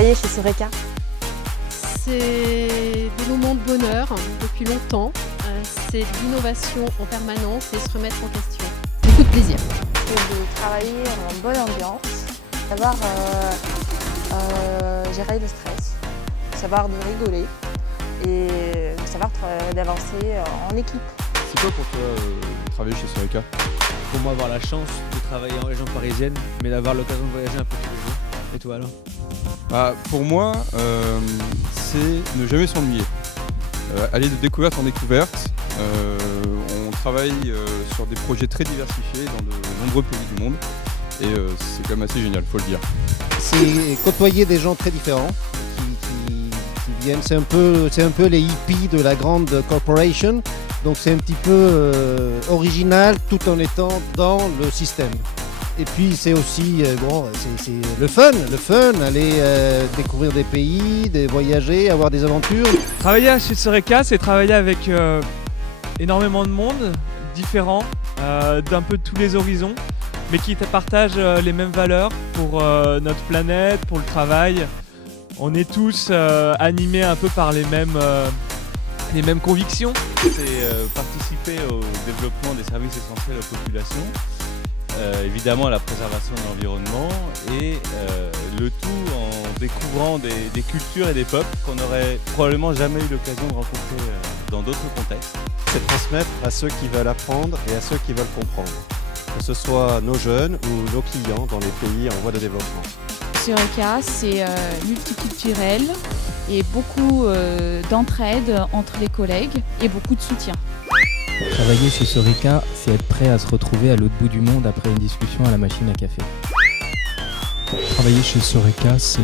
travailler chez Soreca? C'est des moments de bonheur depuis longtemps. C'est de l'innovation en permanence et se remettre en question. Beaucoup de plaisir. C'est de travailler en bonne ambiance, savoir gérer le stress, savoir de rigoler et savoir d'avancer en équipe. C'est quoi pour toi travailler chez Soreca? Pour moi, avoir la chance de travailler en région parisienne, mais d'avoir l'occasion de voyager un peu tous les jours. Et toi alors? Pour moi, c'est ne jamais s'ennuyer. Aller de découverte en découverte. On travaille sur des projets très diversifiés dans de nombreux pays du monde. Et c'est quand même assez génial, faut le dire. C'est côtoyer des gens très différents qui viennent. C'est un peu les hippies de la grande corporation. Donc c'est un petit peu original tout en étant dans le système. Et puis c'est aussi c'est le fun, aller découvrir des pays, voyager, avoir des aventures. Travailler chez Soreca, c'est travailler avec énormément de monde, différents, d'un peu de tous les horizons, mais qui partagent les mêmes valeurs pour notre planète, pour le travail. On est tous animés un peu par les mêmes convictions. C'est participer au développement des services essentiels aux populations, évidemment à la préservation de l'environnement et le tout en découvrant des cultures et des peuples qu'on n'aurait probablement jamais eu l'occasion de rencontrer dans d'autres contextes. C'est transmettre à ceux qui veulent apprendre et à ceux qui veulent comprendre, que ce soit nos jeunes ou nos clients dans les pays en voie de développement. Soreca, c'est multiculturel et beaucoup d'entraide entre les collègues et beaucoup de soutien. Travailler chez Soreca, c'est être prêt à se retrouver à l'autre bout du monde après une discussion à la machine à café. Travailler chez Soreca, c'est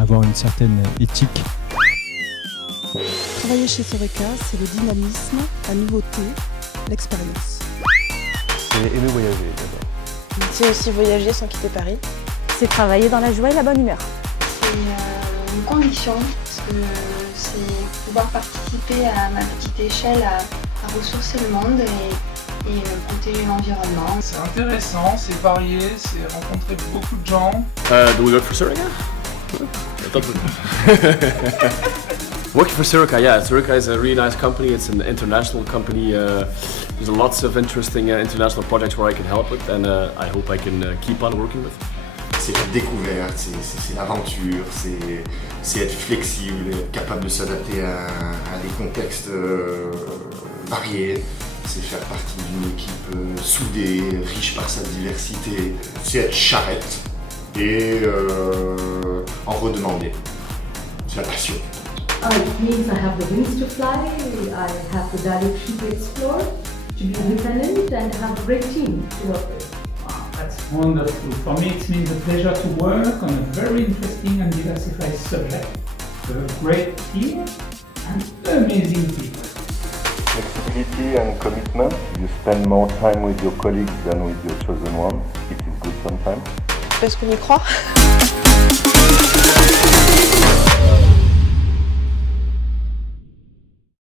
avoir une certaine éthique. Travailler chez Soreca, c'est le dynamisme, la nouveauté, l'expérience. C'est aimer voyager d'abord. C'est aussi voyager sans quitter Paris. C'est travailler dans la joie et la bonne humeur. C'est une conviction, parce que c'est pouvoir participer à ma petite échelle à ressourcer le monde et protéger l'environnement. C'est intéressant, c'est varié, c'est rencontrer beaucoup de gens. Do we work for Soreca? Working for Soreca, yeah. Soreca is a really nice company. It's an international company. There's lots of interesting international projects where I can help with, and I hope I can keep on working with. C'est la découverte, c'est l'aventure, c'est être flexible, être capable de s'adapter à des contextes variés. C'est faire partie d'une équipe soudée, riche par sa diversité. C'est être charrette et en redemander. C'est la passion. It means I have the wings to fly, I have the direction to explore, to be independent and have a great team to work with. That's wonderful. For me, it means a pleasure to work on a very interesting and diversified subject, a great team and amazing people. Flexibility and commitment. You spend more time with your colleagues than with your chosen ones. It is good sometimes. Parce qu'on y croit.